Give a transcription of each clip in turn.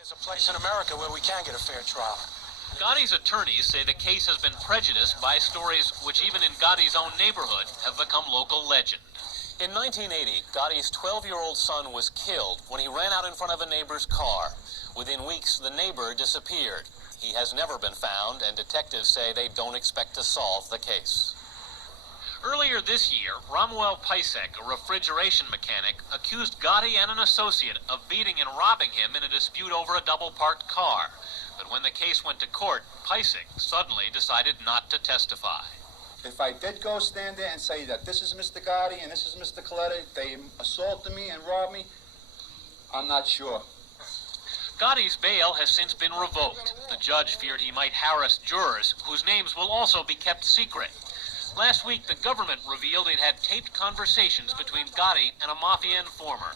There's a place in America where we can get a fair trial. Gotti's attorneys say the case has been prejudiced by stories which even in Gotti's own neighborhood have become local legend. In 1980, Gotti's 12-year-old son was killed when he ran out in front of a neighbor's car. Within weeks, the neighbor disappeared. He has never been found, and detectives say they don't expect to solve the case. Earlier this year, Romuald Pisek, a refrigeration mechanic, accused Gotti and an associate of beating and robbing him in a dispute over a double-parked car. But when the case went to court, Pisek suddenly decided not to testify. If I did go stand there and say that this is Mr. Gotti and this is Mr. Coletta, they assaulted me and robbed me, I'm not sure. Gotti's bail has since been revoked. The judge feared he might harass jurors, whose names will also be kept secret. Last week, the government revealed it had taped conversations between Gotti and a mafia informer.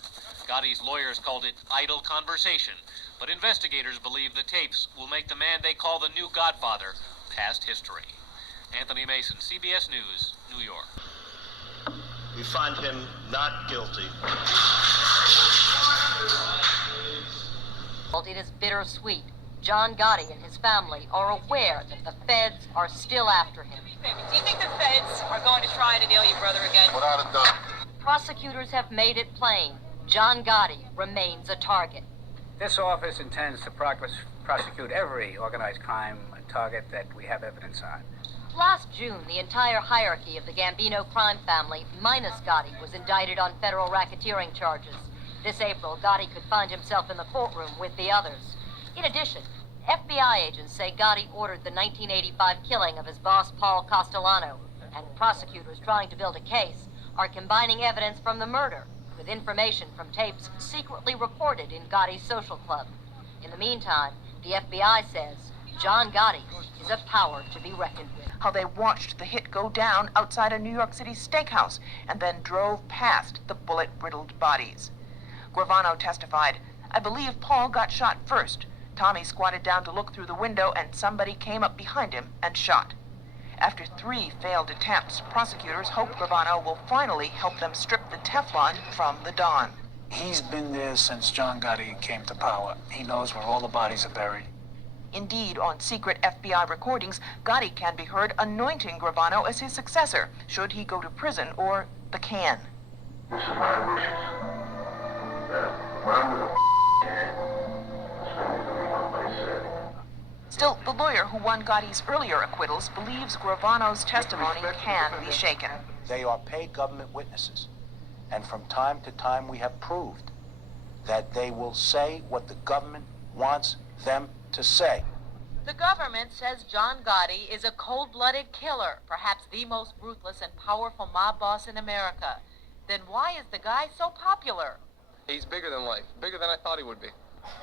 Gotti's lawyers called it idle conversation, but investigators believe the tapes will make the man they call the new Godfather past history. Anthony Mason, CBS News, New York. We find him not guilty. It is bittersweet. John Gotti and his family are aware that the feds are still after him. Do you think the feds are going to try to nail your brother again? Without a doubt. Prosecutors have made it plain. John Gotti remains a target. This office intends to prosecute every organized crime target that we have evidence on. Last June, the entire hierarchy of the Gambino crime family, minus Gotti, was indicted on federal racketeering charges. This April, Gotti could find himself in the courtroom with the others. In addition, FBI agents say Gotti ordered the 1985 killing of his boss, Paul Castellano, and prosecutors trying to build a case are combining evidence from the murder with information from tapes secretly recorded in Gotti's social club. In the meantime, the FBI says John Gotti is a power to be reckoned with. How they watched the hit go down outside a New York City steakhouse and then drove past the bullet-riddled bodies. Gravano testified, "I believe Paul got shot first. Tommy squatted down to look through the window and somebody came up behind him and shot." After 3 failed attempts, prosecutors hope Gravano will finally help them strip the Teflon from the Don. He's been there since John Gotti came to power. He knows where all the bodies are buried. Indeed, on secret FBI recordings, Gotti can be heard anointing Gravano as his successor, should he go to prison or the can. This is my wish. That when I'm with a can, it's going to be what they said. Still, the lawyer who won Gotti's earlier acquittals believes Gravano's testimony can be shaken. They are paid government witnesses, and from time to time we have proved that they will say what the government wants them to say. The government says John Gotti is a cold-blooded killer, perhaps the most ruthless and powerful mob boss in America. Then why is the guy so popular? He's bigger than life, bigger than I thought he would be.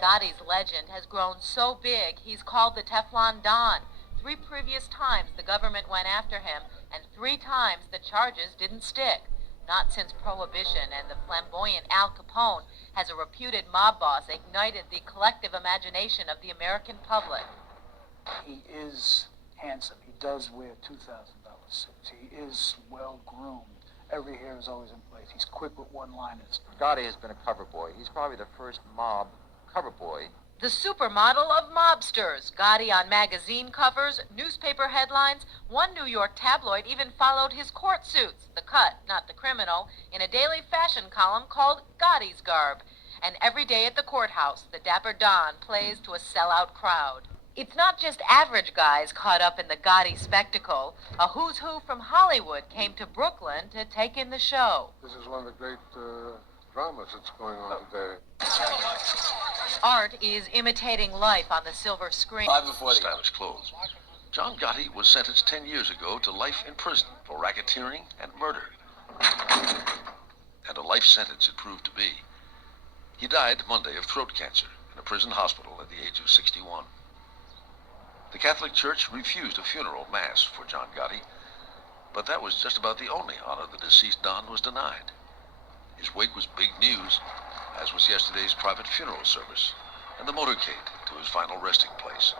Gotti's legend has grown so big, he's called the Teflon Don. 3 previous times the government went after him, and 3 times the charges didn't stick. Not since Prohibition and the flamboyant Al Capone has a reputed mob boss ignited the collective imagination of the American public. He is handsome. He does wear $2,000 suits. He is well-groomed. Every hair is always in place. He's quick with one-liners. Gotti has been a cover boy. He's probably the first mob cover boy. The supermodel of mobsters. Gotti on magazine covers, newspaper headlines. One New York tabloid even followed his court suits, the cut, not the criminal, in a daily fashion column called Gotti's Garb. And every day at the courthouse, the dapper Don plays to a sellout crowd. It's not just average guys caught up in the Gotti spectacle. A who's who from Hollywood came to Brooklyn to take in the show. This is one of the great dramas that's going on today. Art is imitating life on the silver screen. Stylish clothes. John Gotti was sentenced 10 years ago to life in prison for racketeering and murder. And a life sentence it proved to be. He died Monday of throat cancer in a prison hospital at the age of 61. The Catholic Church refused a funeral mass for John Gotti, but that was just about the only honor the deceased Don was denied. His wake was big news, as was yesterday's private funeral service and the motorcade to his final resting place.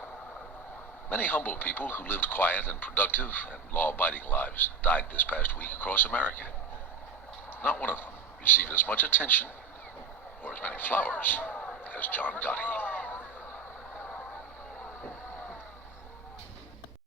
Many humble people who lived quiet and productive and law-abiding lives died this past week across America. Not one of them received as much attention or as many flowers as John Gotti.